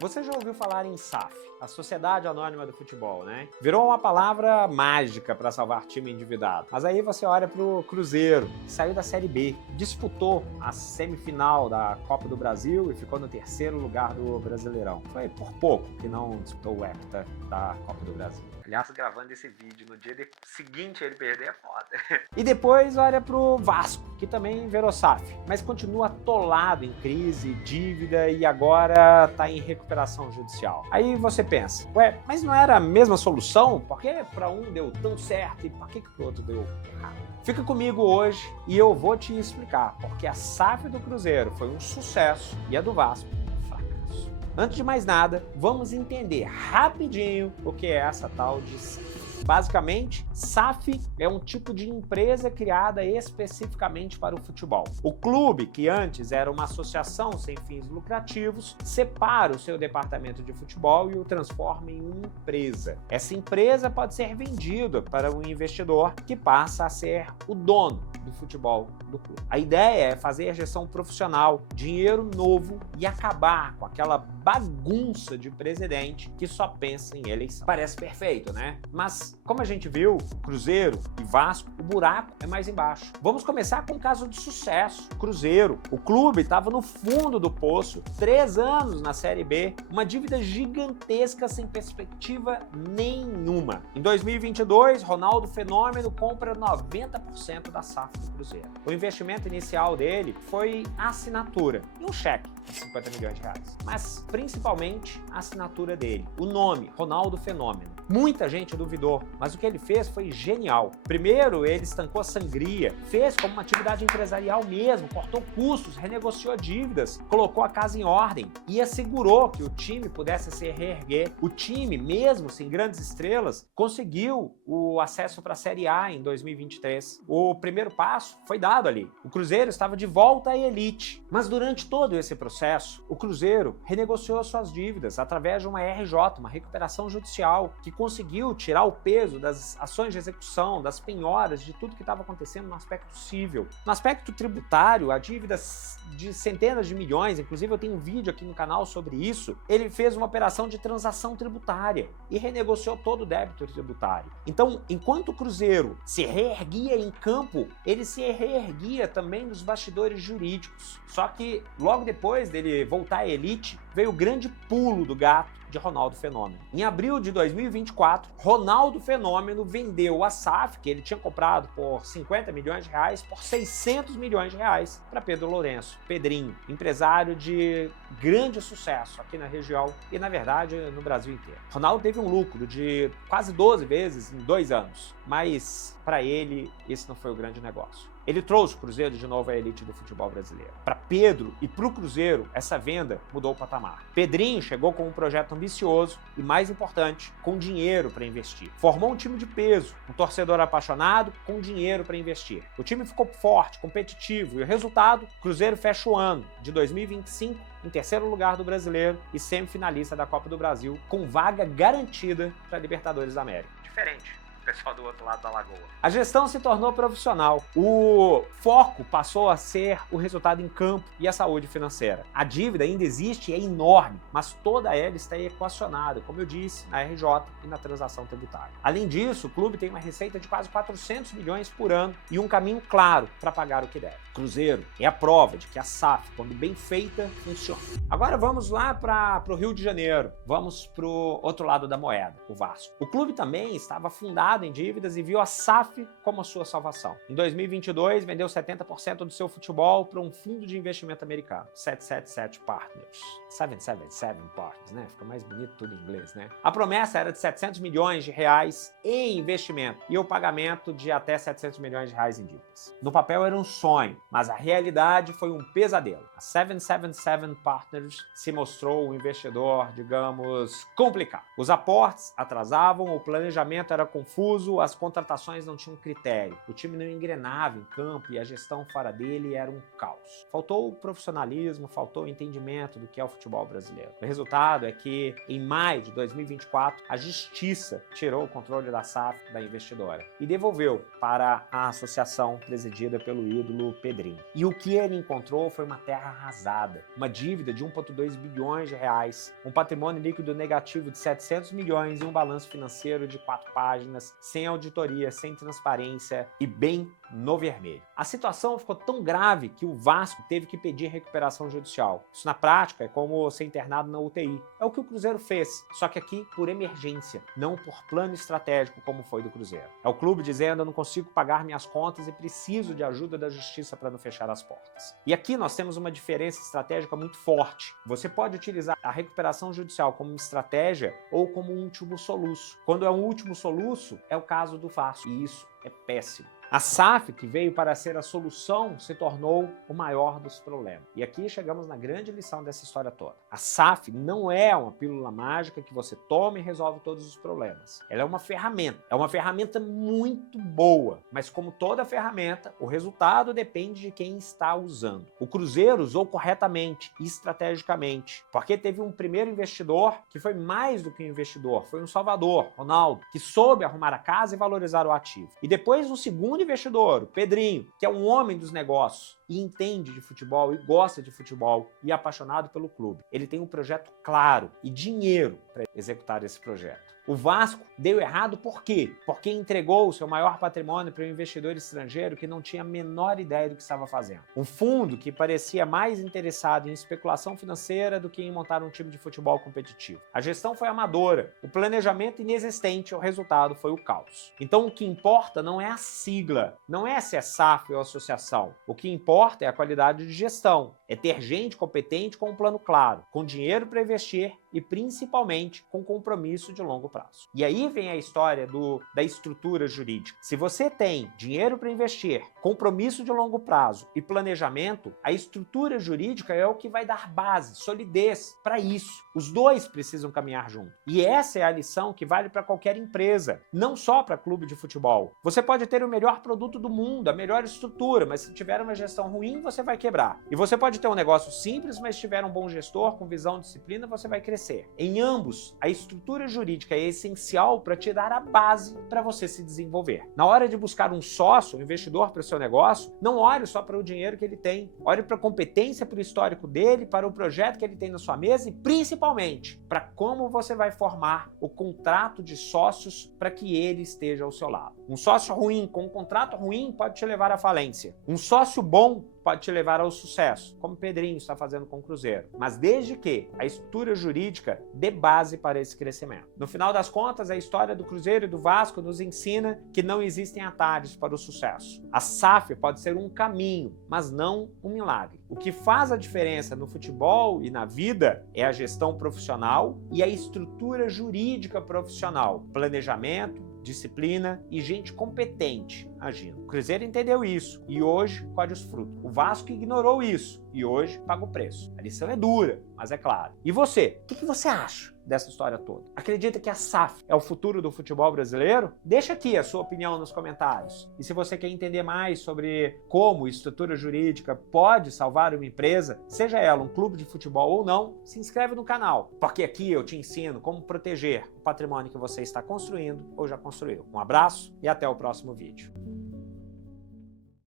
Você já ouviu falar em SAF, a Sociedade Anônima do Futebol, né? Virou uma palavra mágica para salvar time endividado. Mas aí você olha pro Cruzeiro, que saiu da Série B, disputou a semifinal da Copa do Brasil e ficou no terceiro lugar do Brasileirão. Foi por pouco que não disputou o hepta da Copa do Brasil. Aliás, gravando esse vídeo no dia seguinte ele perder é foda. E depois olha pro Vasco, que também virou SAF, mas continua atolado em crise, dívida e agora tá em recuperação judicial. Aí você pensa, ué, mas não era a mesma solução? Por que para um deu tão certo e por que pro outro deu errado? Fica comigo hoje e eu vou te explicar porque a SAF do Cruzeiro foi um sucesso e a do Vasco Antes de mais nada, vamos entender rapidinho o que é essa tal de SAF. Basicamente, SAF é um tipo de empresa criada especificamente para o futebol. O clube, que antes era uma associação sem fins lucrativos, separa o seu departamento de futebol e o transforma em uma empresa. Essa empresa pode ser vendida para um investidor que passa a ser o dono do futebol do clube. A ideia é fazer a gestão profissional, dinheiro novo e acabar com aquela bagunça de presidente que só pensa em eleição. Parece perfeito, né? Mas, como a gente viu, Cruzeiro e Vasco, o buraco é mais embaixo. Vamos começar com um caso de sucesso. Cruzeiro. O clube estava no fundo do poço, 3 anos na Série B, uma dívida gigantesca sem perspectiva nenhuma. Em 2022, Ronaldo Fenômeno compra 90% da SAF do Cruzeiro. O investimento inicial dele foi a assinatura e um cheque de 50 milhões de reais. Mas, principalmente, a assinatura dele. O nome, Ronaldo Fenômeno. Muita gente duvidou, mas o que ele fez foi genial. Primeiro, ele estancou a sangria, fez como uma atividade empresarial mesmo, cortou custos, renegociou dívidas, colocou a casa em ordem e assegurou que o time pudesse se reerguer. O time, mesmo sem grandes estrelas, conseguiu o acesso para a Série A em 2023. O primeiro passo foi dado ali. O Cruzeiro estava de volta à elite, mas durante todo esse processo, o Cruzeiro renegociou suas dívidas através de uma RJ, uma recuperação judicial, que conseguiu tirar o peso das ações de execução, das penhoras, de tudo que estava acontecendo no aspecto civil. No aspecto tributário, a dívida de centenas de milhões, inclusive eu tenho um vídeo aqui no canal sobre isso, ele fez uma operação de transação tributária e renegociou todo o débito tributário. Então, enquanto o Cruzeiro se reerguia em campo, ele se reerguia também nos bastidores jurídicos. Só que logo depois dele voltar à elite, veio o grande pulo do gato de Ronaldo Fenômeno. Em abril de 2024, Ronaldo Fenômeno vendeu a SAF, que ele tinha comprado por 50 milhões de reais, por 600 milhões de reais para Pedro Lourenço, Pedrinho, empresário de grande sucesso aqui na região e, na verdade, no Brasil inteiro. Ronaldo teve um lucro de quase 12 vezes em 2 anos, mas para ele esse não foi o grande negócio. Ele trouxe o Cruzeiro de novo à elite do futebol brasileiro. Para Pedro e para o Cruzeiro, essa venda mudou o patamar. Pedrinho chegou com um projeto ambicioso e, mais importante, com dinheiro para investir. Formou um time de peso, um torcedor apaixonado com dinheiro para investir. O time ficou forte, competitivo e o resultado, o Cruzeiro fecha o ano de 2025 em terceiro lugar do Brasileiro e semifinalista da Copa do Brasil, com vaga garantida para a Libertadores da América. Diferente. Pessoal do outro lado da lagoa. A gestão se tornou profissional. O foco passou a ser o resultado em campo e a saúde financeira. A dívida ainda existe e é enorme, mas toda ela está equacionada, como eu disse, na RJ e na transação tributária. Além disso, o clube tem uma receita de quase 400 milhões por ano e um caminho claro para pagar o que deve. Cruzeiro é a prova de que a SAF, quando bem feita, funciona. Agora vamos lá para o Rio de Janeiro. Vamos para o outro lado da moeda, o Vasco. O clube também estava fundado em dívidas e viu a SAF como a sua salvação. Em 2022, vendeu 70% do seu futebol para um fundo de investimento americano, 777 Partners. 777 Partners, né? Fica mais bonito tudo em inglês, né? A promessa era de 700 milhões de reais em investimento e o pagamento de até 700 milhões de reais em dívidas. No papel era um sonho, mas a realidade foi um pesadelo. A 777 Partners se mostrou um investidor, digamos, complicado. Os aportes atrasavam, o planejamento era confuso confuso, as contratações não tinham critério, o time não engrenava em campo e a gestão fora dele era um caos. Faltou o profissionalismo, faltou o entendimento do que é o futebol brasileiro. O resultado é que, em maio de 2024, a Justiça tirou o controle da SAF da investidora e devolveu para a associação presidida pelo ídolo Pedrinho. E o que ele encontrou foi uma terra arrasada, uma dívida de 1,2 bilhões de reais, um patrimônio líquido negativo de 700 milhões e um balanço financeiro de 4 páginas, sem auditoria, sem transparência e bem no vermelho. A situação ficou tão grave que o Vasco teve que pedir recuperação judicial. Isso na prática é como ser internado na UTI. É o que o Cruzeiro fez, só que aqui por emergência, não por plano estratégico como foi do Cruzeiro. É o clube dizendo: eu não consigo pagar minhas contas e preciso de ajuda da justiça para não fechar as portas. E aqui nós temos uma diferença estratégica muito forte. Você pode utilizar a recuperação judicial como estratégia ou como um último soluço. Quando é um último soluço, é o caso do Vasco, e isso é péssimo. A SAF, que veio para ser a solução, se tornou o maior dos problemas. E aqui chegamos na grande lição dessa história toda. A SAF não é uma pílula mágica que você toma e resolve todos os problemas. Ela é uma ferramenta. É uma ferramenta muito boa, mas como toda ferramenta, o resultado depende de quem está usando. O Cruzeiro usou corretamente e estrategicamente, porque teve um primeiro investidor que foi mais do que um investidor, foi um salvador, Ronaldo, que soube arrumar a casa e valorizar o ativo. E depois um segundo investidor, o Pedrinho, que é um homem dos negócios e entende de futebol e gosta de futebol e é apaixonado pelo clube. Ele tem um projeto claro e dinheiro para executar esse projeto. O Vasco deu errado por quê? Porque entregou o seu maior patrimônio para um investidor estrangeiro que não tinha a menor ideia do que estava fazendo. Um fundo que parecia mais interessado em especulação financeira do que em montar um time de futebol competitivo. A gestão foi amadora, o planejamento inexistente, o resultado foi o caos. Então o que importa não é a sigla, não é se é SAF ou associação. O que importa é a qualidade de gestão, é ter gente competente com um plano claro, com dinheiro para investir e principalmente com compromisso de longo prazo. E aí vem a história da estrutura jurídica. Se você tem dinheiro para investir, compromisso de longo prazo e planejamento, a estrutura jurídica é o que vai dar base, solidez para isso. Os dois precisam caminhar junto. E essa é a lição que vale para qualquer empresa, não só para clube de futebol. Você pode ter o melhor produto do mundo, a melhor estrutura, mas se tiver uma gestão ruim, você vai quebrar. E você pode ter um negócio simples, mas se tiver um bom gestor com visão e disciplina, você vai crescer. Em ambos, a estrutura jurídica é essencial para te dar a base para você se desenvolver. Na hora de buscar um sócio, um investidor para o seu negócio, não olhe só para o dinheiro que ele tem. Olhe para a competência, para o histórico dele, para o projeto que ele tem na sua mesa e, principalmente, para como você vai formar o contrato de sócios para que ele esteja ao seu lado. Um sócio ruim com um contrato ruim pode te levar à falência. Um sócio bom pode te levar ao sucesso, como o Pedrinho está fazendo com o Cruzeiro. Mas desde que a estrutura jurídica dê base para esse crescimento. No final das contas, a história do Cruzeiro e do Vasco nos ensina que não existem atalhos para o sucesso. A SAF pode ser um caminho, mas não um milagre. O que faz a diferença no futebol e na vida é a gestão profissional e a estrutura jurídica profissional, planejamento, disciplina e gente competente agindo. O Cruzeiro entendeu isso e hoje colhe os frutos. O Vasco ignorou isso e hoje paga o preço. A lição é dura, mas é claro. E você? O que você acha dessa história toda? Acredita que a SAF é o futuro do futebol brasileiro? Deixa aqui a sua opinião nos comentários. E se você quer entender mais sobre como estrutura jurídica pode salvar uma empresa, seja ela um clube de futebol ou não, se inscreve no canal, porque aqui eu te ensino como proteger o patrimônio que você está construindo ou já construiu. Um abraço e até o próximo vídeo.